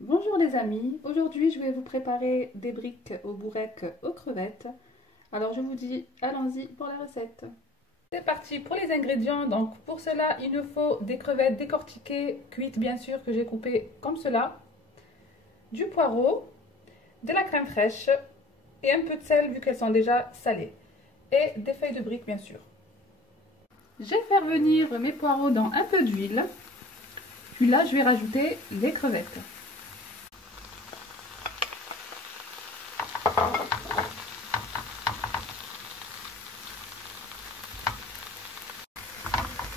Bonjour les amis, aujourd'hui je vais vous préparer des briques au bourrec aux crevettes. Alors je vous dis, allons-y pour la recette. C'est parti pour les ingrédients. Donc pour cela, il nous faut des crevettes décortiquées, cuites bien sûr, que j'ai coupées comme cela, du poireau, de la crème fraîche et un peu de sel vu qu'elles sont déjà salées, et des feuilles de briques bien sûr. Je vais faire venir mes poireaux dans un peu d'huile, puis là je vais rajouter les crevettes.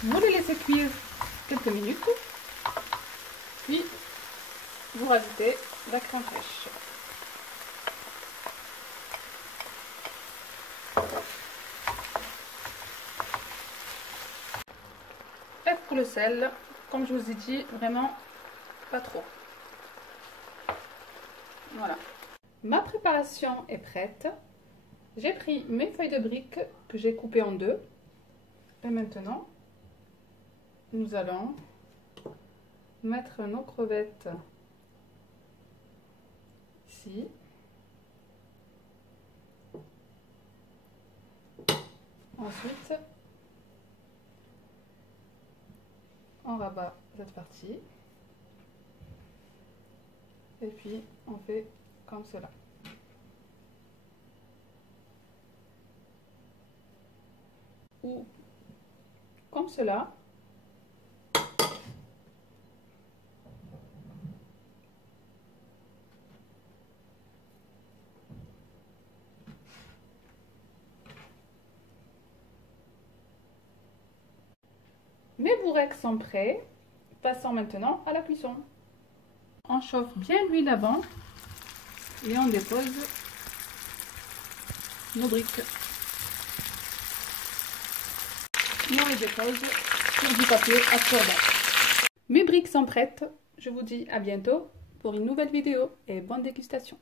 Vous les laissez cuire quelques minutes, puis vous rajoutez la crème fraîche. Et pour le sel, comme je vous ai dit, vraiment pas trop. Voilà. Ma préparation est prête. J'ai pris mes feuilles de briques que j'ai coupées en deux. Et maintenant, nous allons mettre nos crevettes ici. Ensuite, on rabat cette partie. Et puis, on fait comme cela. Ou comme cela. Mes bourrecs sont prêts. Passons maintenant à la cuisson. On chauffe bien l'huile avant et on dépose nos briques. On les dépose sur du papier absorbant. Mes briques sont prêtes. Je vous dis à bientôt pour une nouvelle vidéo et bonne dégustation.